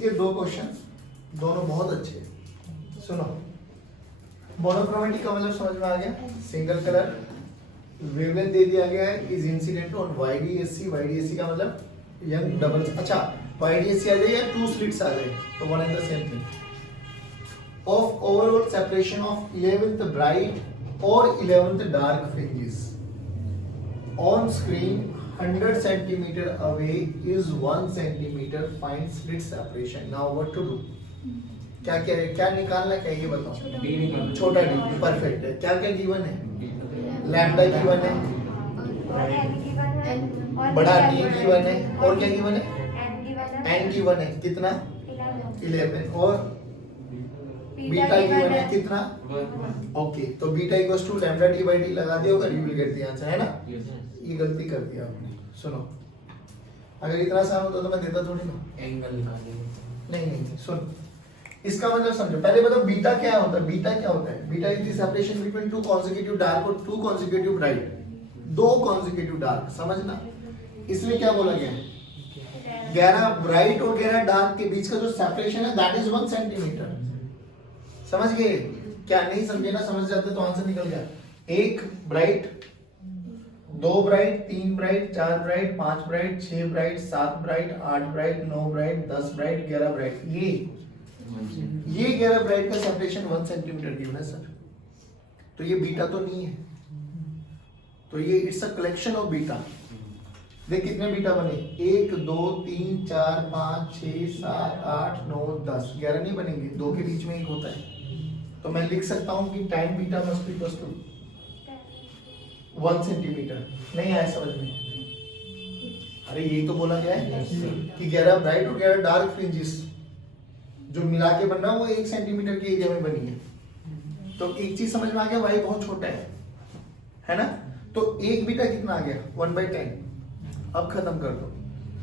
के दो क्वेश्चन, दोनों बहुत अच्छे हैं। सुनो, मोनोक्रोमेटिक का मतलब समझ में आ गया, सिंगल कलर, वेवलेंथ दे दिया गया है is incident on YDSC. YDSC का मतलब यंग डबल, अच्छा वाईडीएससी आ जाए या टू स्लिट्स आ जाए तो one and the same thing. Of overall separation of 11th bright और 11th dark fringes on screen 100 centimeter away is 1 centimeter. Find slit separation. Now what to do? क्या क्या क्या निकालना, क्या ये बताओ। छोटा डी परफेक्ट है। क्या क्या गिवन है? लैम्डा गिवन है, बड़ा डी गिवन है, और क्या गिवन है? एन गिवन है, कितना? 11, और बीटा गिवन है कितना? ओके, तो beta equals to lambda D by D लगा दिया होगा, you will get the answer, है ना? ये गलती कर दिया आपने। सुनो, अगर इतना आसान होता तो मैं देता थोड़ी ना। एंगल निकालेंगे। नहीं, सुन, इसका मतलब समझो। पहले बताओ बीटा क्या होता है। बीटा क्या होता है? Beta is the separation between two consecutive dark और टू कॉन्सेक्यूटिव ब्राइट, दो कॉन्सेक्यूटिव डार्क, समझना। इसमें क्या बोला गया है? 11 ब्राइट और 11 डार्क के बीच का जो सेपरेशन है दैट इज 1 सेंटीमीटर। समझ गए? क्या नहीं समझे ना, समझ जाते तो आंसर निकल गया। एक ब्राइट, दो ब्राइट, तीन ब्राइट, चार ब्राइट, पांच bright, 6 bright, 7 bright, 8 bright, 9 bright, 10 bright, 11 bright. ये 11 ब्राइट का सेपरेशन 1 सेंटीमीटर गिवन है सर। तो ये बीटा तो नहीं है, तो ये it's a collection of beta. देख कितने बीटा बने, 1 2 3 4 5 6 7 8 9 10, 11 नहीं बनेंगे, दो के बीच में एक होता है। तो मैं लिख सकता हूं कि time beta must be equal to 1 centimetre. नहीं आया समझ में? अरे यही तो बोला गया है कि 11 ब्राइट और 11 डार्क फ्रिंजेस जो मिला के बन रहा है वो 1 सेंटीमीटर के एरिया में बनी है। तो एक चीज समझ में आ गया, वाई बहुत छोटा है ना? तो एक बीटा कितना आ गया? 1/10। अब खत्म कर दो,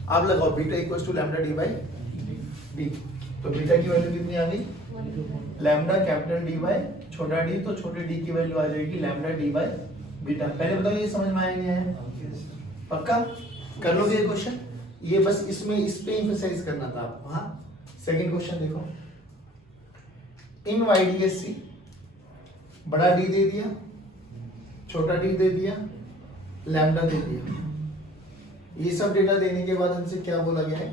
आप लगाओ beta equal to lambda D by D. तो बीटा की वैल्यू कितनी आ गई? लैम्डा कैपिटल डी बाई छोटा डी, तो छोटे डी की वैल्यू आ जाएगी लैम्डा डी बाई बीटा। पहले बताओ ये समझ में आएंगे? पक्का कर लोगे ये क्वेश्चन? ये बस इसमें इस पे एम्फसाइज करना था आपको। हाँ, सेकंड क्वेश्चन देखो। इन वाईडीएससी बड़ा डी दे दिया, छोटा डी दे दिया, लैम्डा दे दिया। ये सब डेटा देने के बाद हमसे क्या बोला गया है?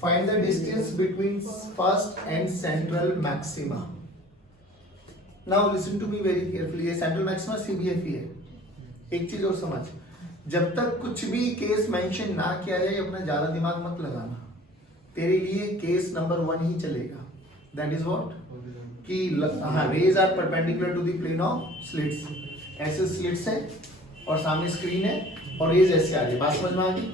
Find the distance between first and central maxima. Now listen to me very carefully. ये सेंट्रल मैक्सिमा सीबीएफई है। एक चीज और समझ, जब तक कुछ भी केस मेंशन ना किया जाए अपना ज्यादा दिमाग मत लगाना। तेरे लिए केस नंबर 1 ही चलेगा। दैट इज व्हाट कि rays are perpendicular to the plane of slits. ऐसे स्लिट्स है और सामने स्क्रीन है और रेज ऐसे आ रही है। बात समझ में आ गई?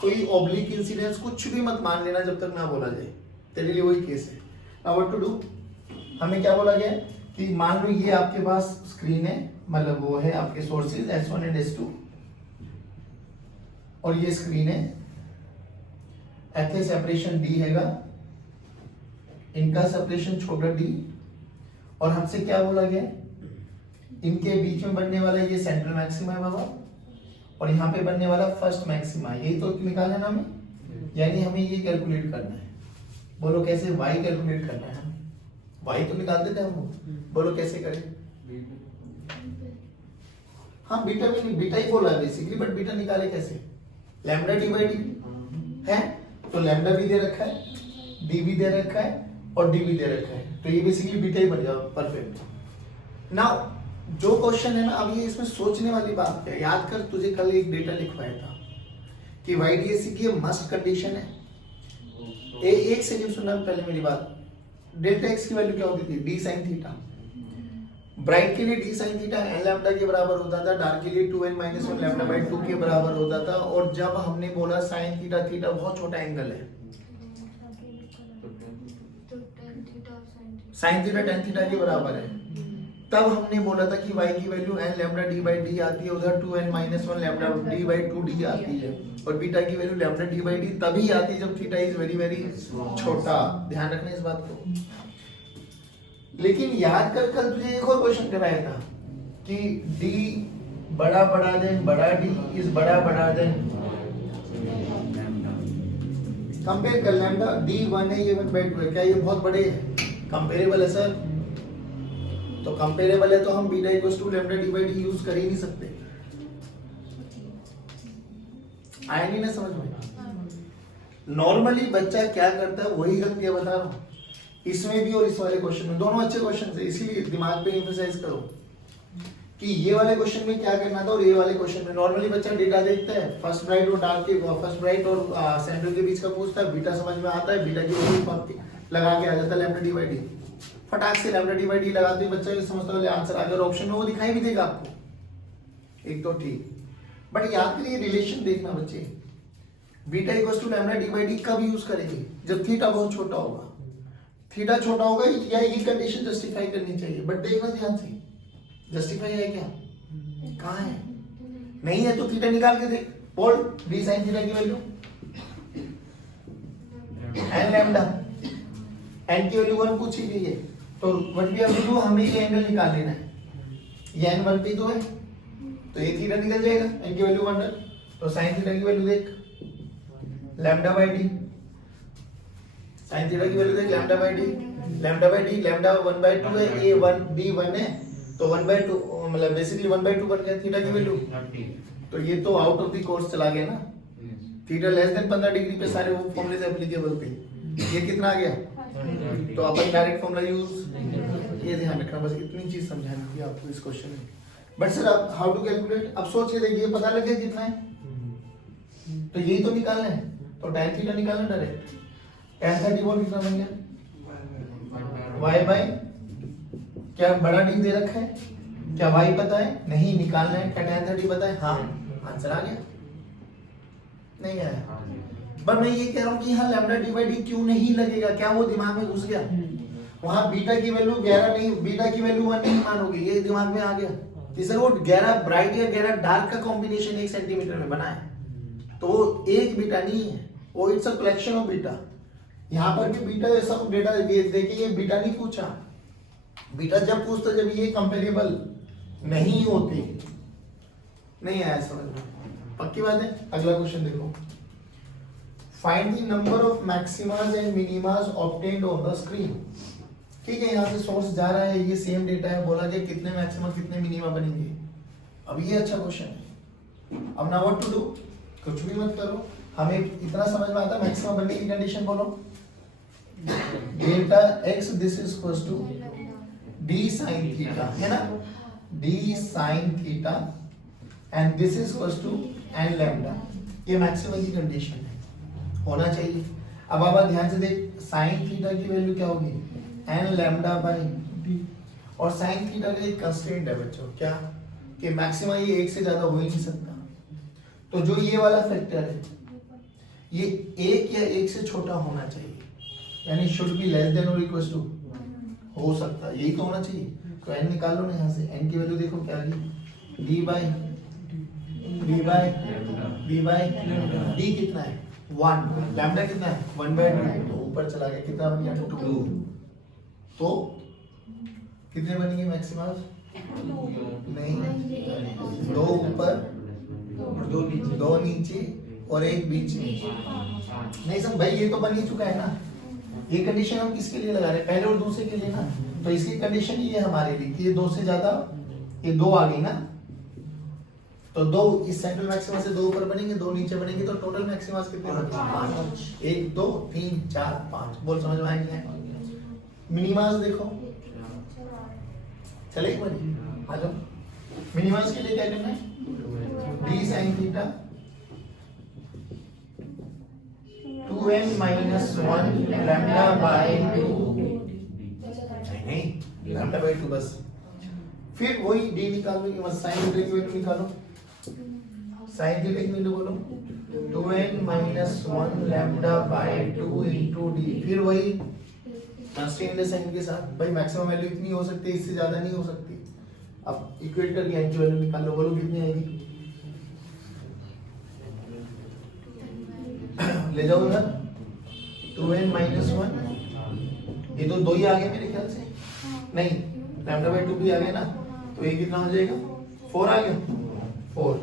कोई ऑब्लिक इंसिडेंस कुछ भी मत मान लेना जब तक ना बोला जाए। तेरे लिए वही केस है। Now what to do? हमें क्या बोला गया है कि मान लो ये आपके पास स्क्रीन है, मतलब वो है आपके सोर्सेज S1 एंड S2, और ये स्क्रीन है। ऐसे सेपरेशन D हैगा, इनका सेपरेशन छोटा d, और हमसे क्या बोला गया है? इनके बीच में बनने वाला ये सेंट्रल मैक्सिमा है बाबा, और यहाँ पे बनने वाला फर्स्ट मैक्सिमा। यही तो निकालना है ना हमें, यानी हमें ये कैलकुलेट करना है। बोलो कैसे? y कैलकुलेट करना है। y तो निकालते थे हम लोग, बोलो कैसे करें? हाँ, बीटा भी नहीं, बीटा ही बोला बेसिकली, बट बीटा निकाले कैसे? लैम्डा डी बाई डी है, तो लैम्डा भी दे रखा है, डी भी दे रखा है और डी भी दे रखा है, तो ये बेसिकली बीटा ही बन जाएगा। परफेक्ट। नाउ जो क्वेश्चन है ना, अब ये इसमें सोचने वाली बात है। याद कर, तुझे कल एक डेटा लिखवाया था कि वाईडीएससी की मस्ट कंडीशन है। एक सेकंड सुनना पहले मेरी बात। डेल्टा एक्स की वैल्यू क्या होती थी? D sine theta. ब्राइट के लिए D sine theta N lambda के बराबर होता था, डार्क के लिए 2n - 1 लैम्डा बाई 2 के बराबर होता था। और जब हमने बोला साइन थीटा, थीटा बहुत छोटा एंगल है, साइन थीटा tan थीटा के बराबर है, तब हमने बोला था कि y की value n lambda d by D आती है, उधर 2n - 1 lambda d by 2d आती है, और बीटा की value lambda d by D तभी आती है जब थीटा इज वेरी वेरी छोटा। ध्यान रखना इस बात को। लेकिन याद कर, कल तुझे एक और क्वेश्चन कराया था कि d बड़ा बड़ा देन बड़ा d इज बड़ा बड़ा देन कंपेयर कर लैम्डा D1 है, ये 1/2 है, क्या ये बहुत बड़े हैं? कंपेरेबल है सर। तो कंपेरेबल है तो हम beta equal to lambda D/D use कर ही नहीं सकते। आया नहीं ना समझ में? नॉर्मली बच्चा क्या करता है वही गलतियां बता रहा हूँ, इसमें भी और इस वाले क्वेश्चन में, दोनों अच्छे क्वेश्चन है, इसीलिए दिमाग पे एम्फसाइज करो कि ये वाले क्वेश्चन में क्या करना था और ये वाले क्वेश्चन में। नॉर्मली बच्चा डेटा देखता है, फर्स्ट ब्राइट और डार्क के, फर्स्ट ब्राइट और सेंटर के बीच का पूछता है, बीटा समझ में आता है, बीटा की वैल्यू लगा के आ जाता है लैम्डा D/D, फटाक से लैम्डा D/D लगाते ही बच्चा ये समझता है आंसर आ गया, और ऑप्शन में वो दिखाई भी देगा आपको, एक तो ठीक। बट याद करिए रिलेशन देखना बच्चे, beta equal to lambda D/D कब यूज करेंगे? जब थीटा बहुत छोटा होगा। थीटा छोटा होगा या ये कंडीशन जस्टिफाई करनी चाहिए, बट देखना ध्यान से, जस्टिफाई है क्या? कहाँ है? नहीं है तो थीटा निकाल के देख, बोल d sin थीटा की वैल्यू n लैम्डा, n की वैल्यू 1 पूछी गई है, तो what we have to do, हमें ये एंगल निकाल लेना है, ये n 1 पे तो है, तो ये थीटा निकल जाएगा, n की वैल्यू 1 है, तो sin थीटा की वैल्यू देख lambda by d, sin theta की वैल्यू देख लैम्डा बाय d, लैम्डा 1/2 है, a 1 d 1 है, तो 1/2 मतलब बेसिकली 1/2 बन गया थीटा की वैल्यू, तो ये तो आउट ऑफ द कोर्स चला गया ना, थीटा लेस देन 15 डिग्री पे सारे वो फॉर्मूले एप्लीकेबल थे, ये कितना आ गया? तो अपन डायरेक्ट फॉर्मूला यूज, ये ध्यान रखना, बस इतनी चीज समझानी थी आपको इस क्वेश्चन में। बट सर अब हाउ टू कैलकुलेट, अब सोच के देखिए, पता लग गया कितना है, तो यही तो निकालना है, तो tan थीटा निकालना डायरेक्ट, tan 34 कितना बन गया? y बाय क्या बड़ा डी दे रखा है, क्या y पता है? नहीं, निकालना है, क्या tan 30 पता है? हाँ, आंसर आ गया, नहीं आया। पर मैं ये कह रहा हूँ कि हाँ लैम्डा D/D क्यों नहीं लगेगा, क्या वो दिमाग में घुस गया? वहां बीटा की वैल्यू 11 नहीं, बीटा की वैल्यू 1 नहीं मानोगे, ये दिमाग में आ गया कि सर वो 11 ब्राइट या 11 डार्क का कॉम्बिनेशन 1 सेंटीमीटर में बना है, तो वो एक बीटा नहीं है, वो it's a collection of beta. यहाँ पर भी बीटा ऐसा डेटा देखिए, ये बीटा नहीं पूछा, बीटा जब पूछता जब ये कंपेरेबल नहीं होते। नहीं आया समझ में? पक्की बात है। अगला क्वेश्चन देखो, find the number of maximas and minimas obtained on the screen. ठीक है, यहाँ से सोर्स जा रहा है, ये सेम डेटा है, बोला गया कितने मैक्सिमा कितने मिनिमा बनेंगे। अब ये अच्छा क्वेश्चन है। अब ना व्हाट टू डू, कुछ भी मत करो, हमें इतना समझ में आता है मैक्सिमा बनने की कंडीशन बोलो, delta x this is equals to d sin theta, है ना, d sin theta and this is equals to n lambda, ये मैक्सिमम की कंडीशन है, होना चाहिए। अब आप ध्यान से देख, sin थीटा की वैल्यू क्या होगी? n लैम्डा बाय d, और sin थीटा का एक कंस्ट्रेंट है बच्चों, क्या कि मैक्सिमा ये एक से ज्यादा हो ही नहीं सकता, तो जो ये वाला फैक्टर है ये एक या एक से छोटा होना चाहिए, यानी शुड बी लेस देन और इक्वल टू, हो सकता है यही तो होना चाहिए। तो n निकालो ना, यहाँ से n की वैल्यू देखो क्या आ गई, d बाय d कितना है 1, लैम्डा कितना है 1/2, तो ऊपर चला गया, कितना बन गया 2, तो कितने बनेंगे मैक्सिमम? नहीं, 2 ऊपर 2 नीचे और 1 बीच में। नहीं सब भाई, ये तो बन ही चुका है ना, ये कंडीशन हम किसके लिए लगा रहे हैं? पहले और दूसरे के लिए ना, तो इसकी कंडीशन ये हमारे लिए कि ये 2 से ज्यादा, ये 2 आ गई ना, तो 2 इस सेंट्रल मैक्सिमा से 2 ऊपर बनेंगे, 2 नीचे बनेंगे, तो टोटल मैक्सिमा कितने बनेंगे? 5, 1 2 3 4 5। बोल समझ में आया क्या है? मिनिमास देखो, चले एक बार आ जाओ, मिनिमास के लिए क्या करना है? d sin theta 2n minus 1 lambda by 2, नहीं लैम्डा बाय 2 बस, फिर वही d निकालो, कि बस sin थीटा की वैल्यू निकालो, sin थीटा की वैल्यू बोलो 2n minus 1 lambda by 2 into d, फिर वही कंस्ट्रेंट साइन के साथ, भाई मैक्सिमम वैल्यू इतनी हो सकती है, इससे ज्यादा नहीं हो सकती। अब इक्वेट करके n की वैल्यू निकाल लो, बोलो कितनी आएगी, ले जाओ उधर 2n minus 1, ये तो 2 ही आ गया मेरे ख्याल से, नहीं लैम्डा बाय 2 भी आ गया ना, तो ये कितना हो जाएगा 4 आ गया 4,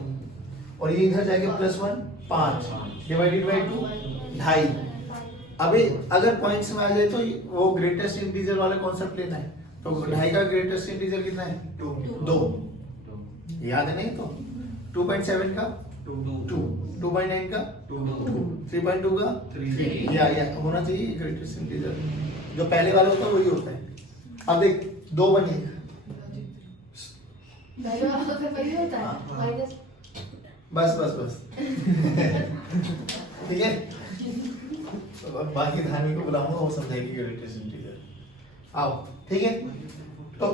और ये इधर जाएगा +1 5 डिवाइडेड बाय 2 2.5, अभी अगर पॉइंट्स में आ जाए तो वो ग्रेटेस्ट इंटीजर वाला कॉन्सेप्ट लेना है, तो 2.5 का ग्रेटेस्ट इंटीजर कितना है? 2। याद है नहीं तो 2.7 का 2, 2.9 का 2, 3.2 का 3, या होना चाहिए ग्रेटेस्ट इंटीजर। जो पहले वाला होता है वही होता है। अब देख 2 बनेगा, बस ठीक है। तो अब बाकी धानी को बुलाऊंगा, वो समझाएगी ग्रेटेस्ट इंटीजर। आओ ठीक है। तो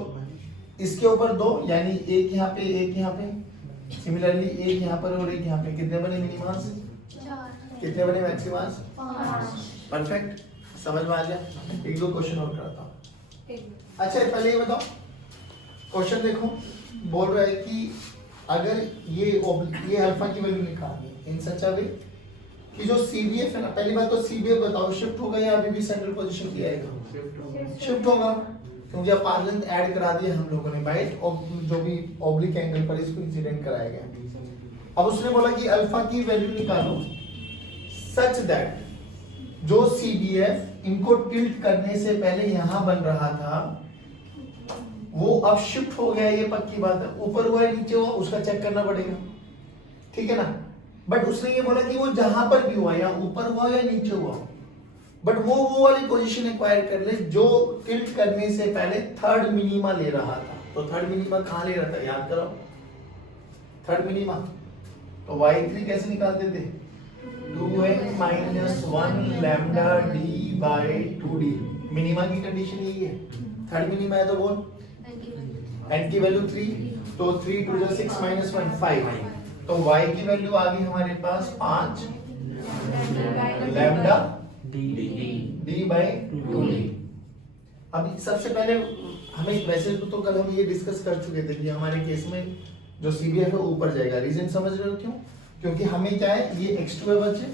इसके ऊपर 2, यानी एक यहाँ पे एक यहाँ पे, सिमिलरली एक यहाँ पर और एक यहाँ पे। कितने बने मिनिमास? 4। कितने बने मैक्सिमास? 5। परफेक्ट, समझ में आ गया। 1-2 क्वेश्चन और कराता हूँ। अच्छा पहले ये बताओ, क्वेश्चन देखो, बोल रहा है कि अगर ये अल्फा की वैल्यू निकालनी है इन सच अ वे कि जो CBF है ना, पहली बात तो CBF बताओ शिफ्ट होगा या अभी भी सेंट्रल पोजीशन पे आएगा? शिफ्ट होगा, क्योंकि अब पाथ लेंथ ऐड करा दिया हम लोगों ने, राइट। और जो भी ऑब्लिक एंगल पर इसको इंसिडेंट कराया गया। अब उसने बोला कि अल्फा की वैल्यू निकालो सच दैट जो CBF इनको टिल्ट करने से पहले यहां बन रहा था वो अब शिफ्ट हो गया, ये पक्की बात है। ऊपर हुआ है नीचे हुआ उसका चेक करना पड़ेगा, ठीक है ना। बट उसने ये बोला कि वो जहां पर भी हुआ, या ऊपर हुआ या नीचे हुआ, बट वो वाली पोजीशन एक्वायर कर ले जो टिल्ट करने से पहले थर्ड मिनिमा ले रहा था। तो थर्ड मिनिमा कहां ले रहा था, याद करो। थर्ड मिनिमा तो y3 कैसे निकालते थे? 2n - 1 lambda d by 2d। Minima की कंडीशन यही है। थर्ड मिनिमा है तो बोल n की वैल्यू 3, तो 3 2 6 - 1 5, तो y की वैल्यू आ गई हमारे पास 5 लैम्डा d by 2d। अब सबसे पहले हमें, वैसे तो कल हम ये डिस्कस कर चुके थे कि हमारे केस में जो CBF है ऊपर जाएगा। रीजन समझ रहे हो क्यों? क्योंकि हमें क्या है, ये x2 है बच्चे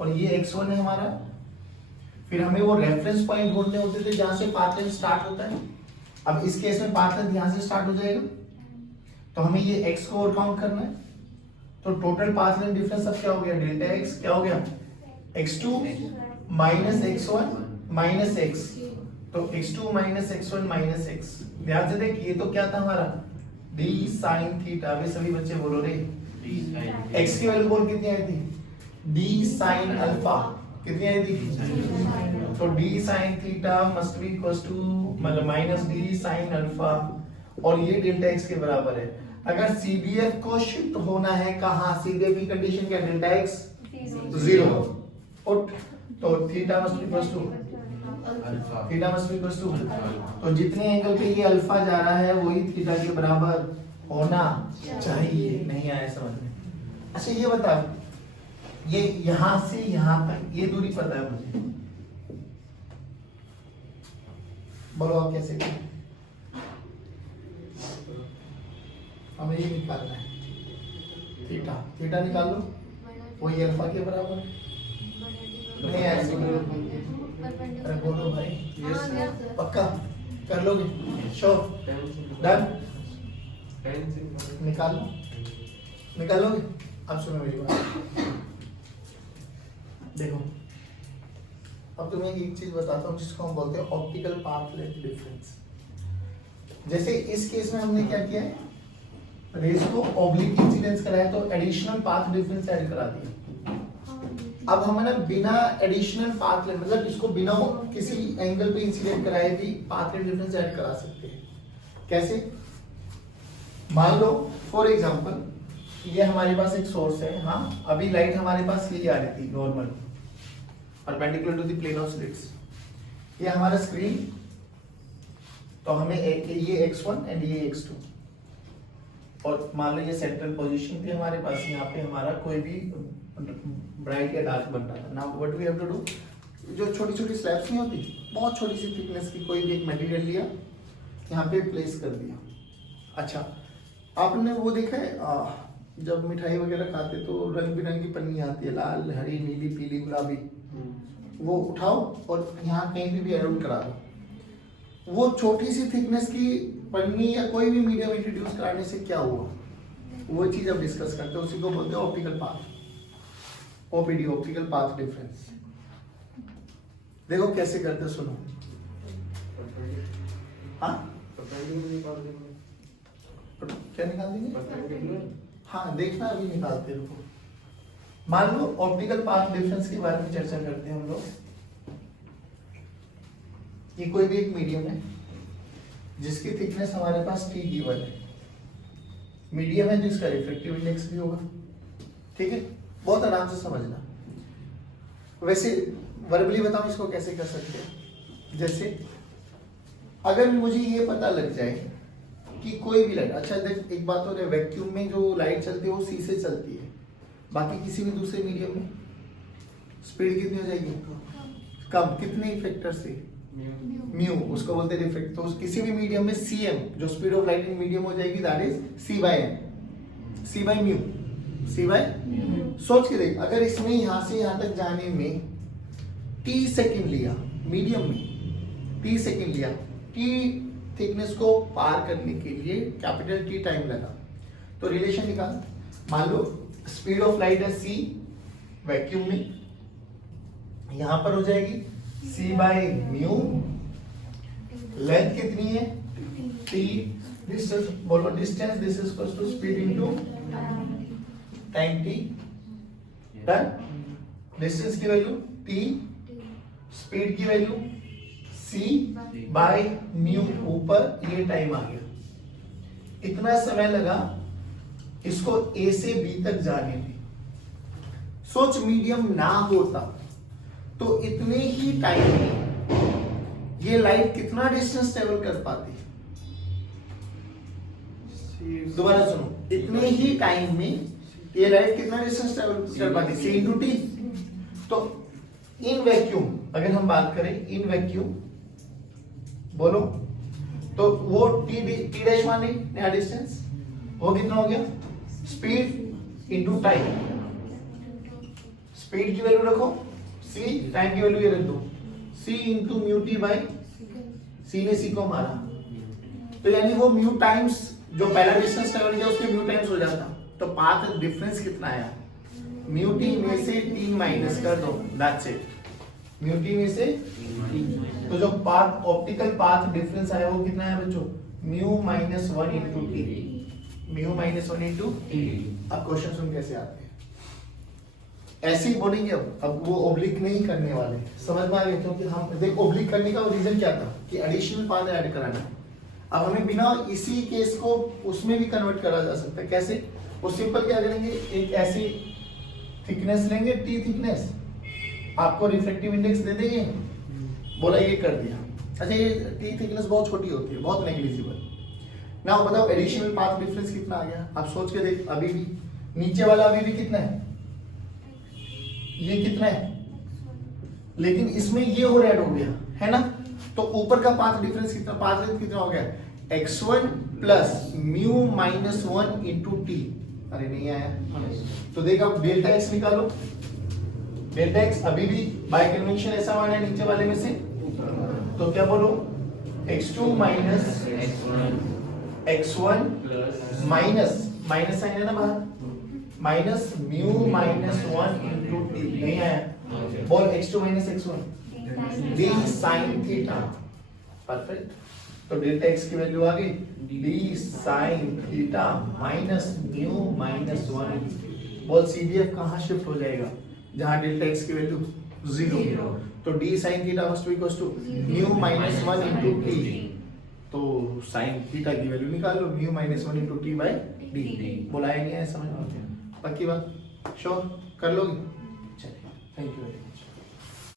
और ये x1 है हमारा। फिर हमें वो रेफरेंस पॉइंट ढूंढने होते थे जहां से पाथ लेंथ स्टार्ट होता है। अब इस केस में पाथ लेंथ यहां से स्टार्ट हो जाएगा, तो हमें ये x को और काउंट करना है। तो टोटल पाथ लेंथ डिफरेंस अब क्या हो गया, डेल्टा x क्या हो गया, x2 minus x1 minus x, तो x2 minus x1 minus x। ध्यान से देख, ये तो क्या था हमारा d sin थीटा। वे सभी बच्चे बोलो रे, x की वैल्यू बोल कितनी आई थी, d sin अल्फा कितनी आई थी, तो d sin theta must be equals to मतलब माइनस d sin अल्फा, और ये डेल्टा x के बराबर है। अगर CBF को शिफ्ट होना है कहां, CBF की कंडीशन क्या, डेल्टा x 0, तो theta must be equals to theta must be equals to, तो जितने एंगल पे ये अल्फा जा रहा है वही थीटा के बराबर होना चाहिए। नहीं आया समझ में? अच्छा ये बता, ये यहां से यहां तक ये दूरी पता है मुझे, बोलो आप कैसे करें? हमें ये निकालना है थीटा, थीटा निकाल लो, वही अल्फा के बराबर है। नहीं ऐसे अरे बोलो भाई, पक्का कर लोगे? श्योर, डन, निकालोगे? अब सुनो मेरी बात, देखो अब तुम्हें एक चीज बताता हूँ जिसको हम बोलते हैं ऑप्टिकल पाथ लेंथ डिफरेंस। जैसे इस केस में हमने क्या किया है, रेस को ऑब्लिक इंसिडेंस कराया तो एडिशनल पाथ डिफरेंस ऐड करा दिया। अब हम ना बिना एडिशनल पाथ लेंथ मतलब इसको बिना किसी एंगल पे इंसिडेंट कराए भी पाथ लेंथ डिफरेंस ऐड करा सकते हैं। कैसे? मान लो फॉर एग्जांपल ये हमारे पास एक सोर्स है, हाँ अभी लाइट हमारे पास ये आ रही थी normal perpendicular to the plane of slits, ये हमारा स्क्रीन, तो हमें ये x1 एंड ये x2, और मान लो ये सेंट्रल पोजीशन थी हमारे पास, यहाँ पे हमारा कोई भी ब्राइट या डार्क बन रहा था। Now what we have to do, जो छोटी छोटी स्लैब्स नहीं होती, बहुत छोटी सी थिकनेस की कोई भी एक मटेरियल लिया, यहाँ पे प्लेस कर दिया। अच्छा आपने वो देखा है जब मिठाई वगैरह खाते तो रंग बिरंगी पन्नी आती है, लाल हरी नीली पीली गुलाबी, वो उठाओ और यहाँ कहीं भी अराउंड करा दो। वो छोटी सी थिकनेस की पन्नी या कोई भी मीडियम इंट्रोड्यूस कराने से क्या हुआ, वो चीज अब डिस्कस करते हैं, उसी को बोलते हैं optical path, OPD optical path difference. देखो कैसे करते, सुनो। हाँ क्या निकाल देंगे? हाँ देखना, अभी निकालते रुको। मान लो ऑप्टिकल पाथ डिफरेंस के बारे में चर्चा करते हैं हम लोग। ये कोई भी एक मीडियम है जिसकी थिकनेस हमारे पास t गिवन है, मीडियम है जिसका रिफ्रैक्टिव इंडेक्स भी होगा, ठीक है, बहुत आराम से समझना। वैसे वर्बली बताऊं इसको कैसे कर सकते हैं, जैसे अगर मुझे ये पता लग जाए कि कोई भी लाइट, अच्छा देख एक बात और है, वैक्यूम में जो लाइट चलती है वो सी से चलती है, बाकी किसी भी दूसरे मीडियम में स्पीड कितनी हो जाएगी? कम। कितने फैक्टर से? म्यू, उसको बोलते हैं रिफ्रैक्ट। तो किसी भी मीडियम में cm जो speed of light in medium हो जाएगी, that is c by mu, c by। सोच के देख, अगर इसमें यहां से यहां तक जाने में t सेकंड लिया, मीडियम में t सेकंड लिया, t थिकनेस को पार करने के लिए कैपिटल T टाइम लगा, तो रिलेशन निकाल। मान लो स्पीड ऑफ लाइट है c वैक्यूम में, यहां पर हो जाएगी c बाई म्यू, लेंथ कितनी है t, डिस्टेंस बोलो, distance this is equal to speed into time t, done. Distance की वैल्यू t, स्पीड की वैल्यू c बाई म्यू, ऊपर ये टाइम आ गया। इतना समय लगा इसको a से b तक जाने में। सोच मीडियम ना होता तो इतने ही टाइम में ये लाइट कितना डिस्टेंस ट्रेवल कर पाती? दोबारा सुनो, इतने ही टाइम में ये लाइट कितना डिस्टेंस ट्रेवल कर पाती? c into T. तो इन वैक्यूम अगर हम बात करें, इन वैक्यूम बोलो तो वो टी डैश माने नया डिस्टेंस, वो कितना हो गया? Speed into time. स्पीड की वैल्यू रखो c, टाइम की वैल्यू ये रख दो c into mu T by c ने c को मारा, तो यानी वो म्यू टाइम्स जो पहला डिस्टेंस ट्रेवल किया उसके म्यू टाइम्स हो जाता। तो पाथ डिफरेंस कितना आया? म्यू टी में से 3 माइनस कर दो, दैट्स इट। म्यू टी में से तो जो पाथ ऑप्टिकल पाथ डिफरेंस आया वो कितना है बच्चों? Mu minus 1 into T, mu minus 1 into T. अब क्वेश्चन सुन कैसे आते हैं, ऐसे ही बोलेंगे। अब वो ओब्लिक नहीं करने वाले, समझ में आ गया? क्योंकि हम देख ओब्लिक करने का रीजन क्या था कि एडिशनल पाथ ऐड कराना। अब हमें बिना इसी केस को उसमें भी कन्वर्ट करा जा सकता है। कैसे? वो सिंपल क्या करेंगे, एक ऐसी थिकनेस लेंगे टी थिकनेस, आपको रिफ्रैक्टिव इंडेक्स दे देंगे, बोला ये कर दिया। अच्छा ये टी थिकनेस बहुत छोटी होती है, बहुत नेग्लिजिबल ना। बताओ एडिशनल पाथ डिफरेंस कितना आ गया? आप सोच के देख, अभी भी नीचे वाला अभी भी कितना है, ये कितना है, लेकिन इसमें ये और ऐड हो गया है ना। तो ऊपर का पाथ डिफरेंस कितना, पाथ लेंथ कितना हो गया? x1 plus mu minus 1 into T. अरे नहीं आया, तो देखा डेल्टा एक्स निकालो। डेल्टा एक्स अभी भी बाय कन्वेंशन ऐसा माना है नीचे वाले में से, तो क्या बोलो x2 minus x1 minus minus sign है ना बाहर, minus mu minus 1 into T. नहीं आया, बोल x2 minus x1 d sine theta. Perfect, तो डेल्टा x की वैल्यू आ गई d sine theta minus mu minus 1। बोल CDF कहाँ शिफ्ट हो जाएगा? जहां डेल्टा x की वैल्यू 0, तो d sine theta must be equal to mu minus 1 into T. तो साइन थीटा की वैल्यू निकाल लो, mu minus 1 into T by D. बोला नहीं है, समझ में? पक्की बात, श्योर कर लोगे? चलिए, थैंक यू वेरी मच।